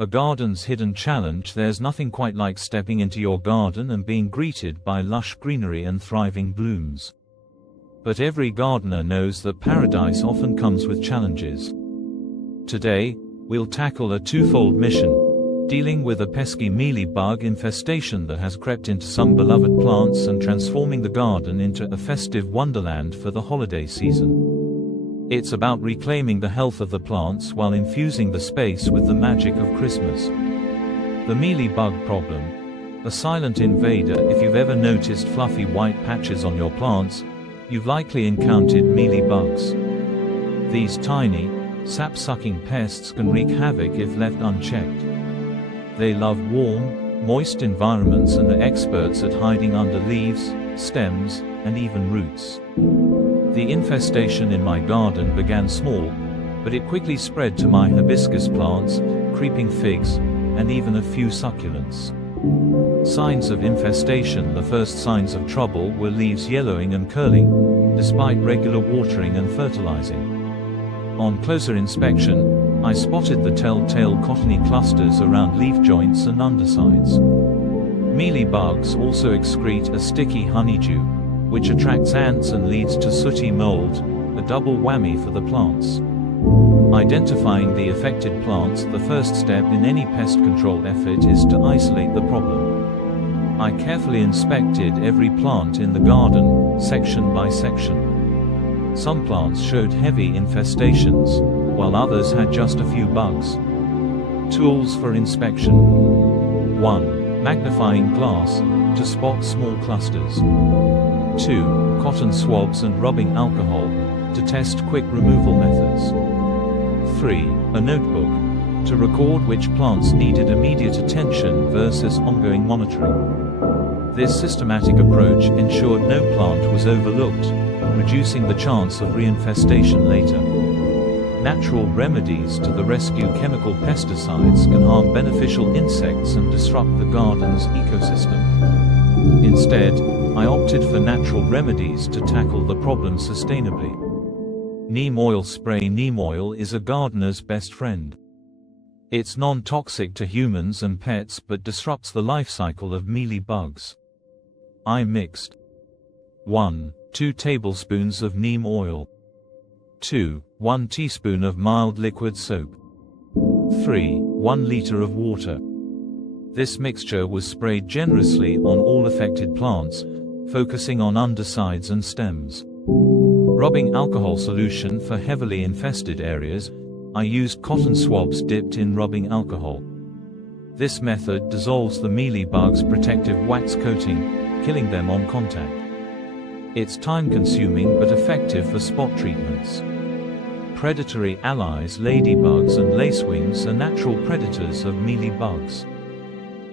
A garden's hidden challenge. There's nothing quite like stepping into your garden and being greeted by lush greenery and thriving blooms. But every gardener knows that paradise often comes with challenges. Today, we'll tackle a twofold mission, dealing with a pesky mealy bug infestation that has crept into some beloved plants and transforming the garden into a festive wonderland for the holiday season. It's about reclaiming the health of the plants while infusing the space with the magic of Christmas. The mealy bug problem. A silent invader. If you've ever noticed fluffy white patches on your plants, you've likely encountered mealy bugs. These tiny, sap-sucking pests can wreak havoc if left unchecked. They love warm, moist environments and are experts at hiding under leaves, stems, and even roots. The infestation in my garden began small, but it quickly spread to my hibiscus plants, creeping figs, and even a few succulents. Signs of infestation. The first signs of trouble were leaves yellowing and curling, despite regular watering and fertilizing. On closer inspection, I spotted the telltale cottony clusters around leaf joints and undersides. Mealy bugs also excrete a sticky honeydew, which attracts ants and leads to sooty mold, a double whammy for the plants. Identifying the affected plants. The first step in any pest control effort is to isolate the problem. I carefully inspected every plant in the garden, section by section. Some plants showed heavy infestations, while others had just a few bugs. Tools for inspection. 1. Magnifying glass, to spot small clusters. 2. Cotton swabs and rubbing alcohol, to test quick removal methods. 3. A notebook, to record which plants needed immediate attention versus ongoing monitoring. This systematic approach ensured no plant was overlooked, reducing the chance of reinfestation later. Natural remedies to the rescue. Chemical pesticides can harm beneficial insects and disrupt the garden's ecosystem. Instead, I opted for natural remedies to tackle the problem sustainably. Neem oil spray. Neem oil is a gardener's best friend. It's non-toxic to humans and pets but disrupts the life cycle of mealy bugs. I mixed 1-2 tablespoons of neem oil, 1 teaspoon of mild liquid soap, 1 liter of water. This mixture was sprayed generously on all affected plants, focusing on undersides and stems. Rubbing alcohol solution. For heavily infested areas, I used cotton swabs dipped in rubbing alcohol. This method dissolves the mealy bug's protective wax coating, killing them on contact. It's time-consuming but effective for spot treatments. Predatory allies. Ladybugs and lacewings are natural predators of mealy bugs.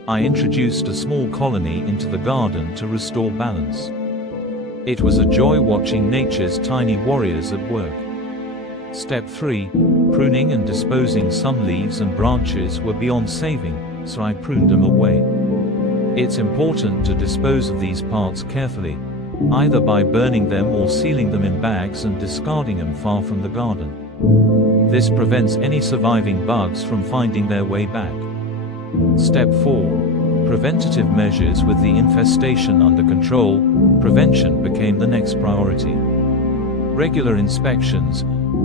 I introduced a small colony into the garden to restore balance. It was a joy watching nature's tiny warriors at work. Step 3. Pruning and disposing. Some leaves and branches were beyond saving, so I pruned them away. It's important to dispose of these parts carefully, either by burning them or sealing them in bags and discarding them far from the garden. This prevents any surviving bugs from finding their way back. Step 4. Preventative measures. With the infestation under control, prevention became the next priority. Regular inspections,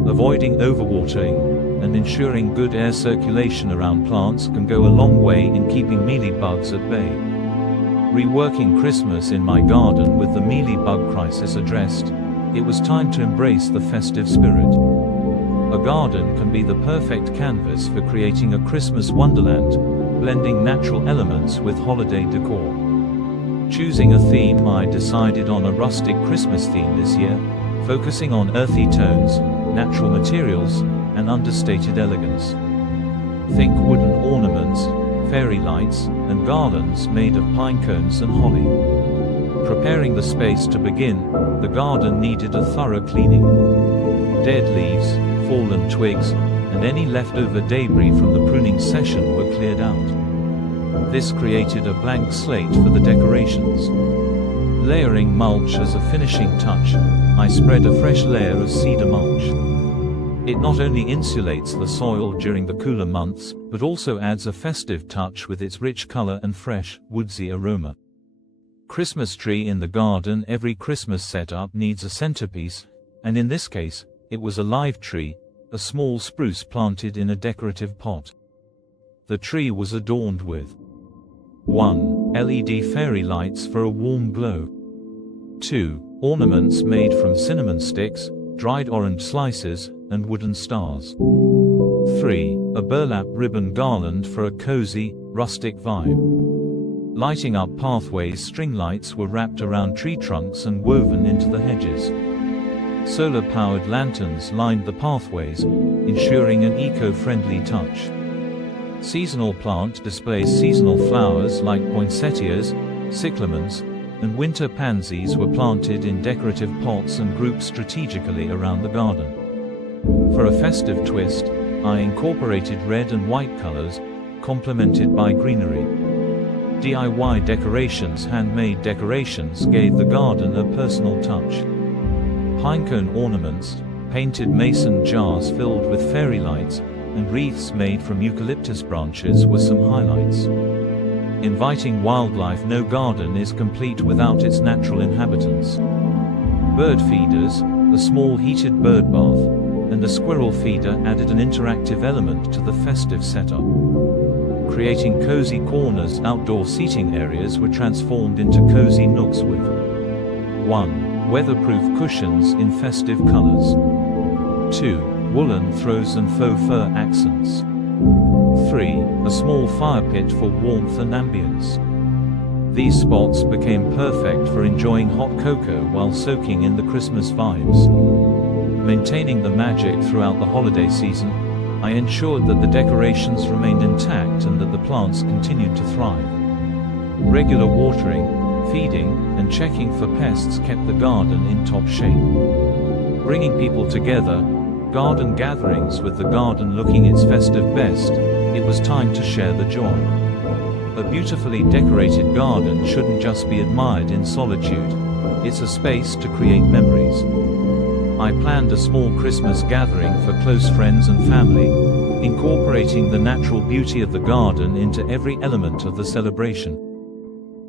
avoiding overwatering, and ensuring good air circulation around plants can go a long way in keeping mealy bugs at bay. Reworking Christmas. In my garden. With the mealy bug crisis addressed, it was time to embrace the festive spirit. A garden can be the perfect canvas for creating a Christmas wonderland, blending natural elements with holiday decor. Choosing a theme. I decided on a rustic Christmas theme this year, focusing on earthy tones, natural materials, and understated elegance. Think wooden ornaments, fairy lights, and garlands made of pine cones and holly. Preparing the space. To begin, the garden needed a thorough cleaning. Dead leaves, fallen twigs, and any leftover debris from the pruning session were cleared out. This created a blank slate for the decorations. Layering mulch. As a finishing touch, I spread a fresh layer of cedar mulch. It not only insulates the soil during the cooler months, but also adds a festive touch with its rich color and fresh, woodsy aroma. Christmas tree in the garden. Every Christmas setup needs a centerpiece, and in this case, it was a live tree, a small spruce planted in a decorative pot. The tree was adorned with 1. LED fairy lights for a warm glow. 2. Ornaments made from cinnamon sticks, dried orange slices, and wooden stars. 3. A burlap ribbon garland for a cozy, rustic vibe. Lighting up pathways. String lights were wrapped around tree trunks and woven into the hedges. Solar-powered lanterns lined the pathways, ensuring an eco-friendly touch. Seasonal plant displays. Seasonal flowers like poinsettias, cyclamens, and winter pansies were planted in decorative pots and grouped strategically around the garden. For a festive twist, I incorporated red and white colors, complemented by greenery. DIY decorations. Handmade decorations gave the garden a personal touch. Pinecone ornaments, painted mason jars filled with fairy lights, and wreaths made from eucalyptus branches were some highlights. Inviting wildlife. No garden is complete without its natural inhabitants. Bird feeders, a small heated bird bath, and a squirrel feeder added an interactive element to the festive setup. Creating cozy corners. Outdoor seating areas were transformed into cozy nooks with 1. Weatherproof cushions in festive colors. 2. Woolen throws and faux fur accents. 3. A small fire pit for warmth and ambience. These spots became perfect for enjoying hot cocoa while soaking in the Christmas vibes. Maintaining the magic throughout the holiday season, I ensured that the decorations remained intact and that the plants continued to thrive. Regular watering, feeding, and checking for pests kept the garden in top shape. Bringing people together, garden gatherings with the garden looking its festive best, it was time to share the joy. A beautifully decorated garden shouldn't just be admired in solitude, it's a space to create memories. I planned a small Christmas gathering for close friends and family, incorporating the natural beauty of the garden into every element of the celebration.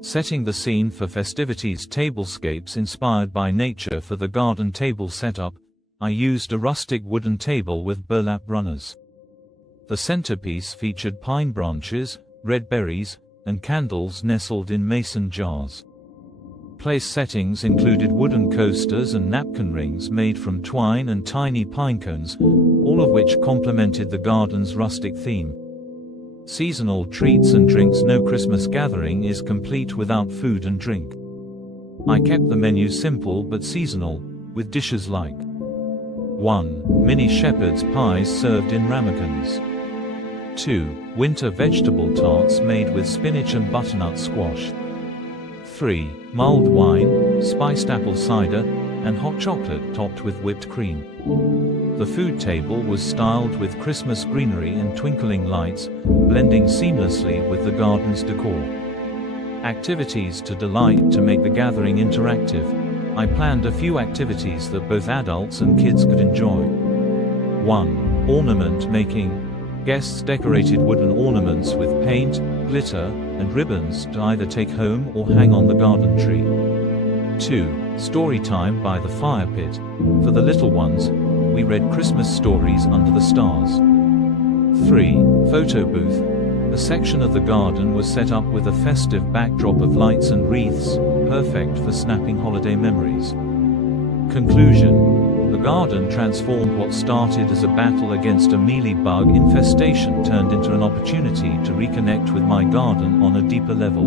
Setting the scene for festivities. Tablescapes inspired by nature. For the garden table setup, I used a rustic wooden table with burlap runners. The centerpiece featured pine branches, red berries, and candles nestled in mason jars. Place settings included wooden coasters and napkin rings made from twine and tiny pine cones, all of which complemented the garden's rustic theme. Seasonal treats and drinks. No Christmas gathering is complete without food and drink. I kept the menu simple but seasonal, with dishes like 1. Mini shepherd's pies served in ramekins. 2. Winter vegetable tarts made with spinach and butternut squash. 3. Mulled wine, spiced apple cider, and hot chocolate topped with whipped cream. The food table was styled with Christmas greenery and twinkling lights, blending seamlessly with the garden's decor. Activities to delight. To make the gathering interactive, I planned a few activities that both adults and kids could enjoy. 1. Ornament making. Guests decorated wooden ornaments with paint, glitter, and ribbons to either take home or hang on the garden tree. 2. Story time by the fire pit. For the little ones, we read Christmas stories under the stars. 3. Photo booth. A section of the garden was set up with a festive backdrop of lights and wreaths, perfect for snapping holiday memories. Conclusion. The garden transformed. What started as a battle against a mealy bug infestation turned into an opportunity to reconnect with my garden on a deeper level.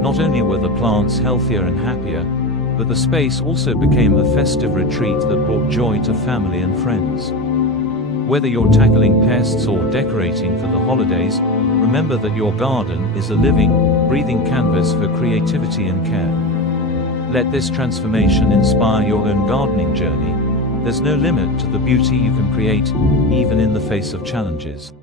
Not only were the plants healthier and happier, but the space also became a festive retreat that brought joy to family and friends. Whether you're tackling pests or decorating for the holidays, remember that your garden is a living, breathing canvas for creativity and care. Let this transformation inspire your own gardening journey. There's no limit to the beauty you can create, even in the face of challenges.